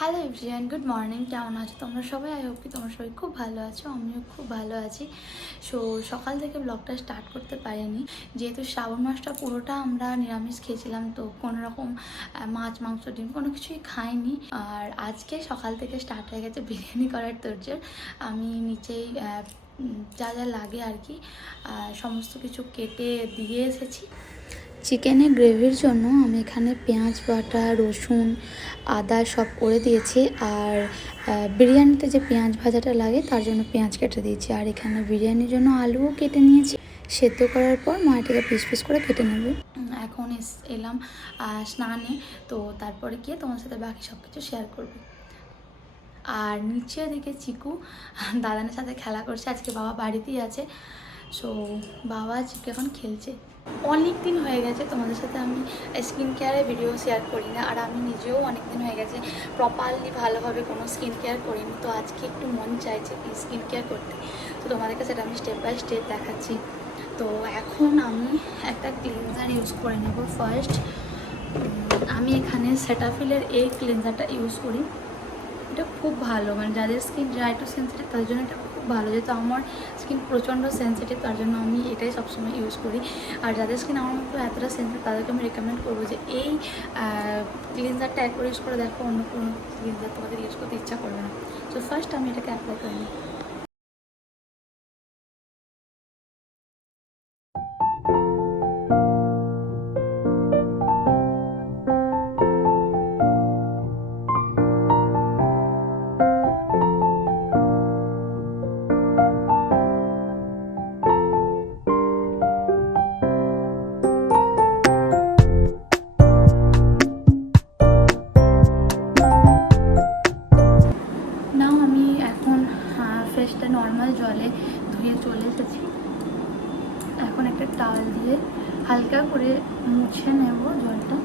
Hello everyone, good morning. কেমন আছো তোমরা সবাই? আই হোপ কি তোমরা সবাই খুব ভালো আছো। আমিও খুব ভালো আছি। সকাল থেকে ব্লগটা স্টার্ট করতে পারিনি, যেহেতু শ্রাবণ মাসটা পুরোটা আমরা নিরামিষ খেয়েছিলাম, তো কোনো রকম মাছ মাংস ডিম কোনো কিছুই খাইনি। আর আজকে সকাল থেকে স্টার্ট হয়ে গেছে বিরিয়ানি করার তোড়জোড়। আমি নিচেই যা যা লাগে আর কি সমস্ত কিছু কেটে দিয়ে এসেছি। চিকেনের গ্রেভির জন্য আমি এখানে পেঁয়াজ বাটা, রসুন, আদা সব করে দিয়েছি। আর বিরিয়ানিতে যে পেঁয়াজ ভাজাটা লাগে তার জন্য পেঁয়াজ কেটে দিয়েছি। আর এখানে বিরিয়ানির জন্য আলুও কেটে নিয়েছি। সেদ্ধ করার পর মা এটাকে পিস পিস করে কেটে নেবে। এখন এলাম স্নানে, তো তারপরে গিয়ে তোমার সাথে বাকি সব কিছু শেয়ার করবো। আর নিচে দিকে চিকু দাদানের সাথে খেলা করছে। আজকে বাবা বাড়িতেই আছে, বাবা চিকু এখন খেলছে। অনেক দিন হয়ে গেছে তোমাদের সাথে আমি স্কিন কেয়ারের ভিডিও শেয়ার করি না, আর আমি নিজেও অনেক দিন হয়ে গেছে প্রপারলি ভালোভাবে কোনো স্কিন কেয়ার করিনি। তো আজকে একটু মন চাইছে স্কিন কেয়ার করতে, তো তোমাদেরকে সেটা আমি স্টেপ বাই স্টেপ দেখাচ্ছি। তো এখন আমি একটা ক্লিনজার ইউজ করে নেব। ফার্স্ট আমি এখানে সেটাফিলের এই ক্লিনজারটা ইউজ করি। এটা খুব ভালো, মানে যাদের স্কিন ড্রাই টু সেন্সিটিভ তাদের জন্য এটা খুব ভালো। যেহেতু আমার স্কিন প্রচণ্ড সেন্সিটিভ, তার জন্য আমি এটাই সবসময় ইউজ করি। আর যাদের স্কিন আমার মতো এতটা সেন্সিটিভ তাদেরকে আমি রেকমেন্ড করবো যে এই ক্লিনজারটা একবার ইউজ করে দেখো, অন্য কোনো ক্লিনজার তোমাদের ইউজ করতে ইচ্ছা করবে না। তো ফার্স্ট আমি এটাকে অ্যাপ্লাই করে নিই। ফেসটা নর্মাল জলে ধুয়ে চলে এসেছি। এখন একটা টাওয়াল দিয়ে হালকা করে মুছে নেব জলটা।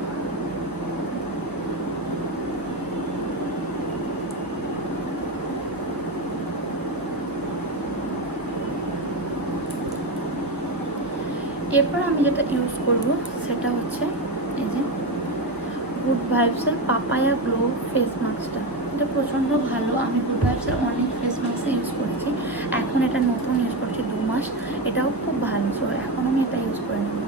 এরপর আমি যেটা ইউজ করব সেটা হচ্ছে এই যে গুড ভাইবসের পাপায়া গ্লো ফেস মাস্কটা। এটা প্রচণ্ড ভালো। আমি গুড ভাইবসের অনেক ফেস মাস্ক ইউজ করেছি, এখন এটা নতুন ইউজ করছি 2 মাস। এটাও খুব ভালো, সো এখন আমি এটা ইউজ করে নেব।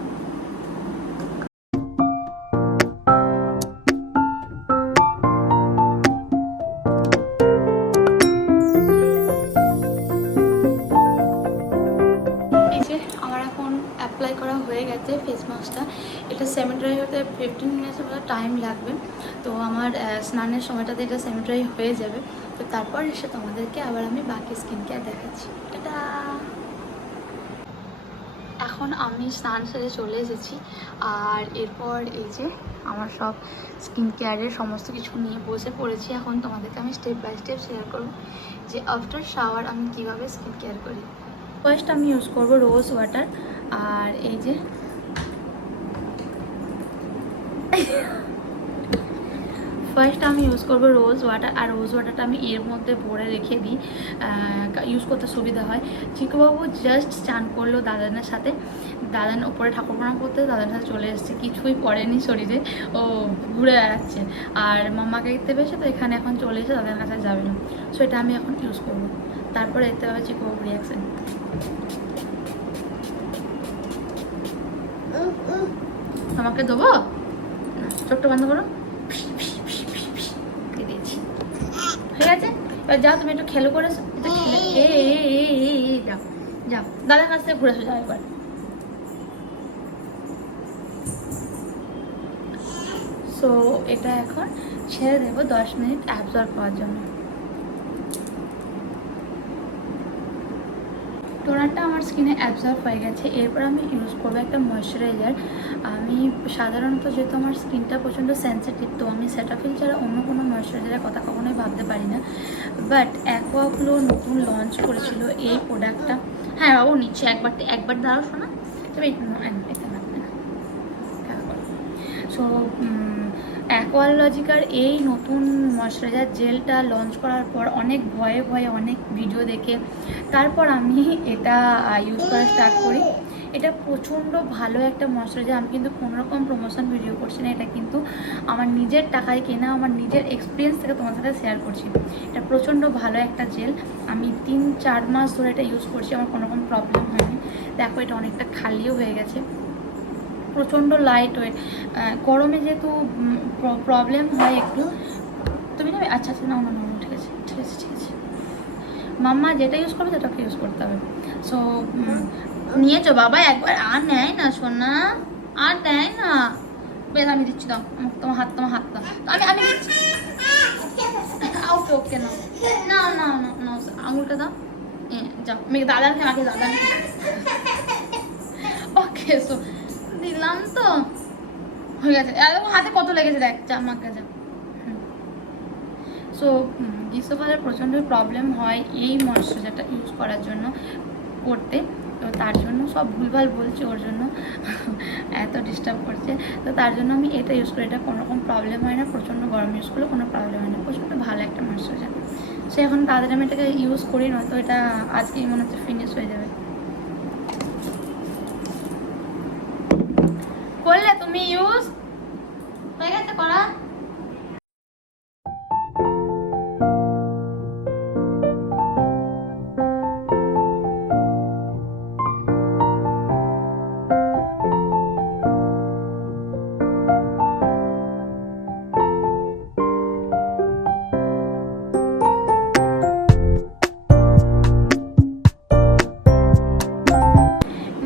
অ্যাপ্লাই করা হয়ে গেছে ফেস মাস্কটা। এটা সেমি ড্রাই হতে 15 মিনিটের মতো টাইম লাগবে। তো আমার স্নানের সময়টাতে এটা সেমি ড্রাই হয়ে যাবে। তো তারপর এসে তোমাদেরকে আবার আমি বাকি স্কিন কেয়ার দেখাচ্ছি। এটা এখন আমি স্নান সেরে চলে এসেছি। আর এরপর এই যে আমার সব স্কিন কেয়ারের সমস্ত কিছু নিয়ে বসে পড়েছি। এখন তোমাদেরকে আমি স্টেপ বাই স্টেপ শেয়ার করব যে আফটার শাওয়ার আমি কীভাবে স্কিন কেয়ার করি। ফার্স্ট আমি ইউজ করব রোজ ওয়াটার। আর এই যে ফার্স্ট আমি ইউজ করবো রোজ ওয়াটার। আর রোজ ওয়াটারটা আমি এর মধ্যে ভরে রেখে দিই, ইউজ করতে সুবিধা হয়। চিকুবাবু জাস্ট চান করলো দাদানের সাথে, দাদান ওপরে ঠাকুর প্রণাম করতে দাদার সাথে চলে এসেছে, কিছুই পড়েনি শরীরে, ও ঘুরে বেড়াচ্ছে। আর মামাকে দেখতে পেয়েছে, তো এখানে এখন চলে এসে দাদার কাছে যাবে না। সো এটা আমি এখন ইউজ করবো। তারপরে দেখতে পাবে চিকুবাবু রিয়াকশন। আমাকে দেবো, চোখটা বন্ধ করো। ঠিক আছে, এবার যাও তুমি একটু খেলো করেছো, যাও যাও দাদার কাছ থেকে ঘুরে আসো, যাও একবার। সো এটা এখন ছেড়ে দেবো 10 মিনিট অ্যাবজর্ব হওয়ার জন্য। টোনারটা আমার স্কিনে অ্যাবজর্ব হয়ে গেছে। এরপর আমি ইউজ করবো একটা ময়শ্চারাইজার। আমি সাধারণত যেহেতু আমার স্কিনটা প্রচণ্ড সেন্সিটিভ, তো আমি সেটাফিল ছাড়া অন্য কোনো ময়শ্চারাইজারের কথা কখনোই ভাবতে পারি না। বাট অ্যাকোয়াগ্লো নতুন লঞ্চ করেছিল এই প্রোডাক্টটা। হ্যাঁ বাবু নিচ্ছে, একবার দাঁড়াও শোনা, তবে সো অ্যাকোয়ালজিকার এই নতুন ময়শ্চারাইজার জেলটা লঞ্চ করার পর অনেক ভয়ে অনেক ভিডিও দেখে তারপর আমি এটা ইউজ করা স্টার্ট করি। এটা প্রচণ্ড ভালো একটা ময়শ্চারাইজার। আমি কিন্তু কোনোরকম প্রমোশন ভিডিও করছি না, এটা কিন্তু আমার নিজের টাকায় কেনা, আমার নিজের এক্সপিরিয়েন্স থেকে তোমার সাথে শেয়ার করছি। এটা প্রচণ্ড ভালো একটা জেল, আমি 3-4 মাস ধরে এটা ইউজ করছি, আমার কোনোরকম প্রবলেম হয়নি। দেখো এটা অনেকটা খালিও হয়ে গেছে, প্রচণ্ড লাইট ওয়েট। গরমে যেহেতু প্রবলেম হয় একটু, তুমি না আচ্ছা আচ্ছা না না না ঠিক আছে ঠিক আছে ঠিক আছে, মাম্মা যেটা ইউজ করবে সেটাকে ইউজ করতে হবে। সো নিয়েছো বাবা একবার, আর নেয় না সোনা, আর দেয় না। বেশ আমি দিচ্ছি, দাও তোমার হাত দাও, আমি আমি দিচ্ছি। ওকে ওকে না না না না না আঙুলটা দাও, যাও মেয়ে দাদা আমাকে দাদা ওকে। সো দিলাম তো, হয়ে গেছে। হাতে কত লেগেছে দেখ, যা আমাকে যা। সো গ্রীষ্মকালে প্রচণ্ড প্রবলেম হয় এই ময়শ্চারাইজারটা ইউজ করার জন্য করতে, তো তার জন্য সব ভুলভাল বলছি, ওর জন্য এত ডিস্টার্ব করছে। তো তার জন্য আমি এটা ইউজ করি, এটা কোনো রকম প্রবলেম হয় না, প্রচণ্ড গরম ইউজ করলে কোনো প্রবলেম হয় না, প্রচণ্ড ভালো একটা ময়শ্চারাইজার। সো এখন তাদের আমি এটাকে ইউজ করি না, তো এটা আজকেই মনে হচ্ছে ফিনিশ হয়ে যাবে। করলে তুমি ইউজ হয়ে গেছে করা?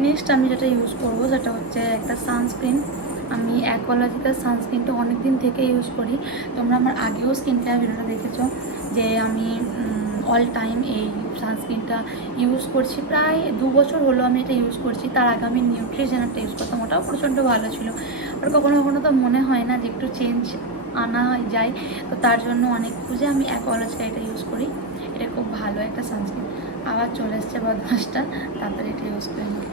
নেক্সট আমি যেটা ইউজ করবো সেটা হচ্ছে একটা সানস্ক্রিন। আমি অ্যাকোয়ালজিক্যাল সানস্ক্রিনটা অনেক দিন থেকে ইউজ করি। তোমরা আমার আগেও স্কিন কেয়ার ভিডিওটা দেখেছো যে আমি অল টাইম এই সানস্ক্রিনটা ইউজ করছি, প্রায় 2 বছর হলো আমি এটা ইউজ করছি। তার আগে আমি নিউট্রিজেনারটা ইউজ করতাম, ওটাও প্রচণ্ড ভালো ছিল। আর কখনো কখনো তো মনে হয় না যে একটু চেঞ্জ আনা যায়, তো তার জন্য অনেক খুঁজে আমি অ্যাকোয়ালজিক্যাল এটা ইউজ করি। এটা খুব ভালো একটা সানস্ক্রিন। আবার চলে এসছে বদমাসটা, তাড়াতাড়ি এটা ইউজ করে নিই।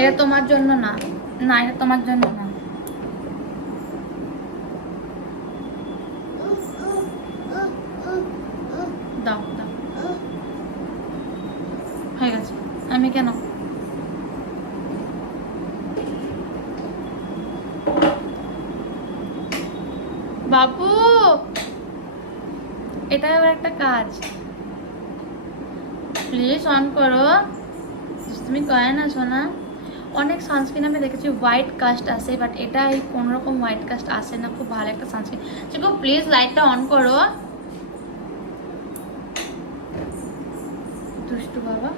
এটা তোমার জন্য না, না এটা তোমার জন্য না। দাও দাও, হয়ে গেছে। আমি কেন বাবু, এটাই আবার একটা কাজ, প্লিজ অন করো। তুমি কয় না শোনা, অনেক সানস্ক্রিন আমি দেখেছি হোয়াইট কাস্ট আসে, বাট এটা এই কোনোরকম হোয়াইট কাস্ট আসে না, খুব ভালো একটা সানস্ক্রিন। চিকু প্লিজ লাইটটা অন করো। দুষ্টু বাবা,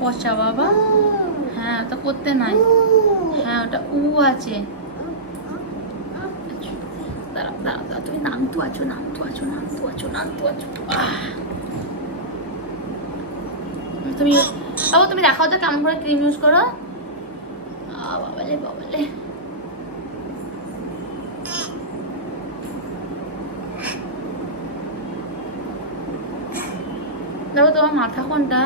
পচা বাবা, হ্যাঁ ওটা করতে নাই, হ্যাঁ ওটা আছে। দাঁড়াও দাঁড়াও দাঁড়াও, তুমি নামতু আছো তুমি বাবু, তুমি দেখাও তো কেমন করে ক্রিম ইউজ করো। বাবালে বাবালে, দেখো তোমার মাথা কোনটা,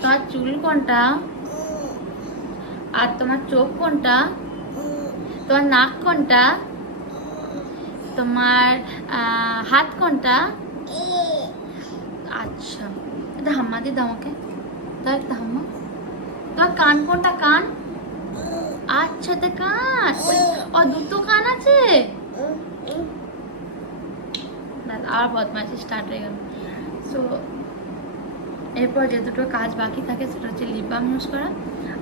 তোমার চুল কোনটা, আর তোমার চোখ কোনটা, তোমার নাক কোনটা, তোমার হাত কোনটা। আচ্ছা এটা হাম্মা দিয়ে দাও আমাকে, দাও একটা হাম্মা। তোমার কান কোনটা, কান, আচ্ছা তো কান, ও দুটো কান আছে। আর বদমাইশি স্টার্ট হয়ে গেল। সো এরপর যে দুটো কাজ বাকি থাকে সেটা হচ্ছে লিপ বাম ইউজ করা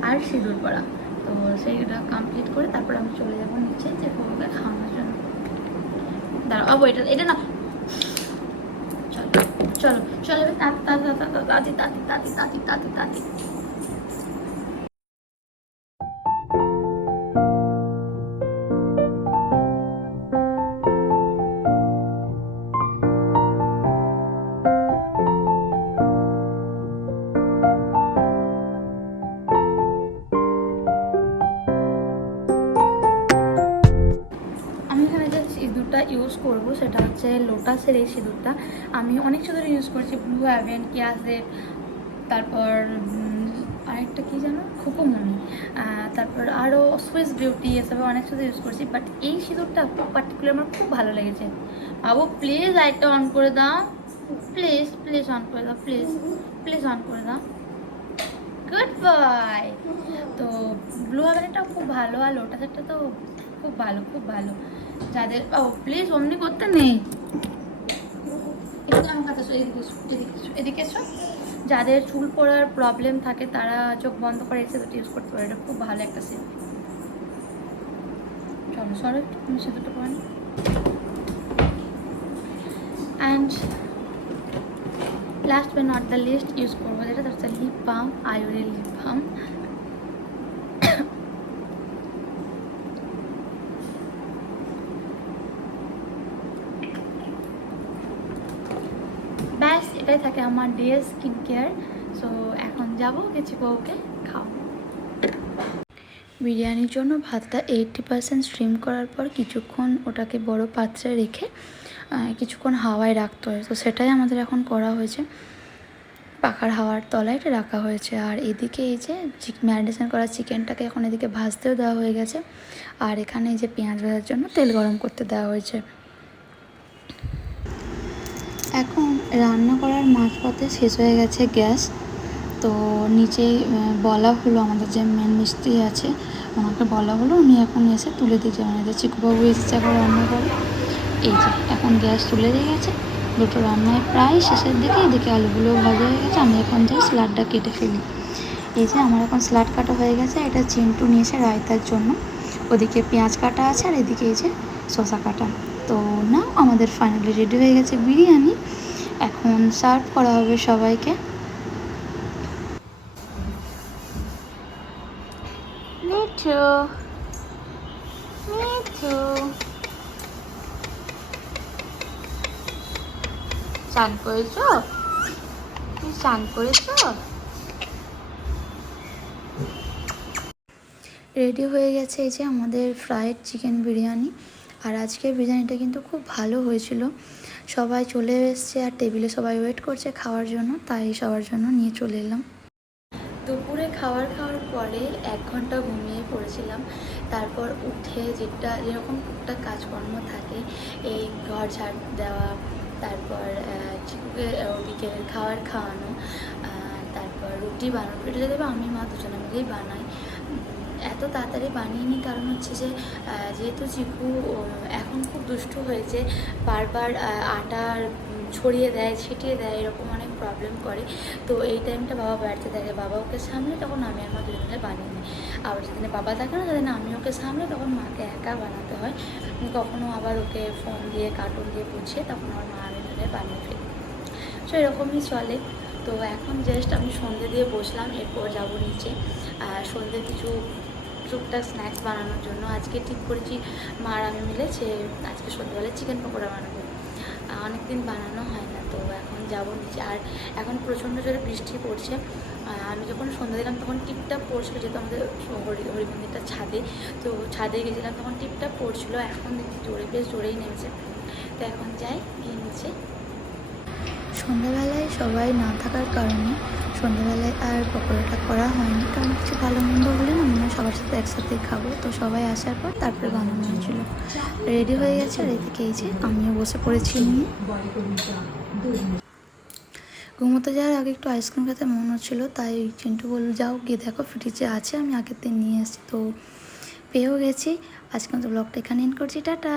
আর সিঁদুর পরা। তো সেইটা কমপ্লিট করে তারপর আমি চলে যাবো নিচে যে বউকে খাওয়ানোর জন্য। দাঁড়াও এটা এটা না, চলো চলো চলো তাড়াতাড়ি তাড়াতাড়ি। সিঁদুরটা ইউজ করবো সেটা হচ্ছে লোটাসের এই সিঁদুরটা। আমি অনেক সিঁদুর ইউজ করেছি, ব্লু হ্যাভেন, কিয়াসের, তারপর আরেকটা কী জানো খুকুমনি, তারপর আরও সুইস বিউটি, এসবে অনেক সিঁদুর ইউজ করেছি, বাট এই সিঁদুরটা পার্টিকুলার আমার খুব ভালো লেগেছে। বাবু প্লিজ লাইটটা অন করে দাও, প্লিজ প্লিজ অন করে দাও, প্লিজ প্লিজ অন করে দাও। Good boy. তো ব্লু হেভেনটাও খুব ভালো, আর লোটাসেরটা তো খুব ভালো, খুব ভালো। যাদের প্লিজ অমনি করতে নেই, একটু আমার কাছে এসো, এদিকে এসো, এদিকে এসো, এদিকে এসো। যাদের চুল পড়ার প্রবলেম থাকে তারা চোখ বন্ধ করে সেটা ইউজ করতে পারে, এটা খুব ভালো একটা সিরাম। চলো সরো একটু, তুমি সেতুটা করে নি। And last but not the least use করবো যেটা, হচ্ছে লিপ বাম, আয়ুরের লিপ বাম। ব্যাস এটাই থাকে আমার ডে স্কিন কেয়ার। সো এখন যাবো কিছু বউকে খাও। বিরিয়ানির জন্য ভাতটা 80% স্ট্রিম করার পর কিছুক্ষণ ওটাকে বড় পাত্রে রেখে কিছুক্ষণ হাওয়ায় রাখতে হয়। তো সেটাই আমাদের এখন করা হয়েছে, পাখার হাওয়ার তলায় এটা রাখা হয়েছে। আর এদিকে এই যে ম্যারিনেশন করা চিকেনটাকে এখন এদিকে ভাজতেও দেওয়া হয়ে গেছে। আর এখানে এই যে পেঁয়াজ ভাজার জন্য তেল গরম করতে দেওয়া হয়েছে। এখন রান্না করার মাঝপথে শেষ হয়ে গেছে গ্যাস। তো নিচে বলা হলো, আমাদের যে মেন মিস্ত্রি আছে ওনাকে বলা হলো, উনি এখন এসে তুলে দিয়েছে, মানে চিকুবাবু এসেছে এখন রান্না করে। এই যে এখন গ্যাস তুলে দিয়ে গেছে, দুটো রান্নায় প্রায় শেষের দিকে। এদিকে আলুগুলো ভাজা হয়ে গেছে, আমি এখন যাই স্যালাডটা কেটে ফেলি। এই যে আমার এখন স্যালাড কাটা হয়ে গেছে, এটা চিন্টু নিয়েছে রায়তার জন্য। ওদিকে পেঁয়াজ কাটা আছে, আর এদিকে এই যে শসা কাটা। তো না, আমাদের ফাইনালি রেডি হয়ে গেছে বিরিয়ানি, এখন সার্ভ করা হবে সবাইকে। মিঠু, মিঠু চান করেছ? তুমি চান করেছ? রেডি হয়ে গেছে এই যে আমাদের ফ্রাইড চিকেন বিরিয়ানি। আর আজকের বিরিয়ানিটা কিন্তু খুব ভালো হয়েছিল। সবাই চলে এসছে আর টেবিলে সবাই ওয়েট করছে খাওয়ার জন্য, তাই সবার জন্য নিয়ে চলে এলাম। দুপুরে খাওয়ার পরে 1 ঘন্টা ঘুমিয়ে পড়েছিলাম। তারপর উঠে যেরকম টুকটাক কাজকর্ম থাকে, এই ঘর ঝাড় দেওয়া, তারপর চিকুকে বিকেলের খাবার খাওয়ানো, তারপর রুটি বানানো। রুটি যদি আমি মা দুজনে মিলেই বানাই। এত তাড়াতাড়ি বানিয়ে নিই কারণ হচ্ছে যে যেহেতু চিকু এখন খুব দুষ্টু হয়েছে, বারবার আটার ছড়িয়ে দেয়, ছিটিয়ে দেয়, এরকম অনেক প্রবলেম করে। তো এই টাইমটা বাবা বাড়িতে থাকে, বাবা ওকে সামলে, তখন আমি আর মা দুজনে বানিয়ে নিই। আবার যেদিনে বাবা থাকে না, সেদিন আমি ওকে সামলে, তখন মাকে একা বানাতে হয়। কখনও আবার ওকে ফোন দিয়ে কার্টুন দিয়ে বুঝিয়ে তখন আমার মা আমি মিলে বানিয়ে ফেলি। সো এরকমই চলে। তো এখন জাস্ট আমি সন্ধ্যে দিয়ে বসলাম, এরপর যাবো নিচে সন্ধ্যে কিছু টুকটাক স্ন্যাক্স বানানোর জন্য। আজকে ঠিক করেছি মা আর আমি মিলে যে আজকে সন্ধ্যেবেলায় চিকেন পকোড়া বানাবো, অনেকদিন বানানো হয় না। তো এখন যাবো নিচে। আর এখন প্রচণ্ড জোরে বৃষ্টি পড়ছে। আমি যখন সন্ধ্যা দিলাম তখন টিপটাপ পড়ছিলো, যেহেতু আমাদের হরি মন্দিরটা ছাদে, তো ছাদে গেছিলাম তখন টিপটাপ পড়ছিলো। এখন দেখি জোরে, বেশ জোরেই নেমেছে। তো এখন যাই গিয়ে নিচে। সন্ধ্যাবেলায় সবাই না থাকার কারণে সন্ধ্যাবেলায় আর পকোড়াটা করা হয়নি, কারণ কিছু ভালো মন্দ হলে না মনে হয় সবার সাথে একসাথেই খাবো। তো সবাই আসার পর তারপরে বানানো হয়েছিল। রেডি হয়ে গেছে, আর এদিকে এই যে আমিও বসে পড়েছি নিয়ে। ঘুমোতে যাওয়ার আগে একটু আইসক্রিম খেতে মন হচ্ছিলো, তাই চিন্টু বলল যাও গিয়ে দেখো ফ্রিজে আছে, আমি আগের দিন নিয়ে এসেছি। তো পেয়েও গেছি। আজকে তো ব্লগটা এখানে এন্ড করছি, টাটা।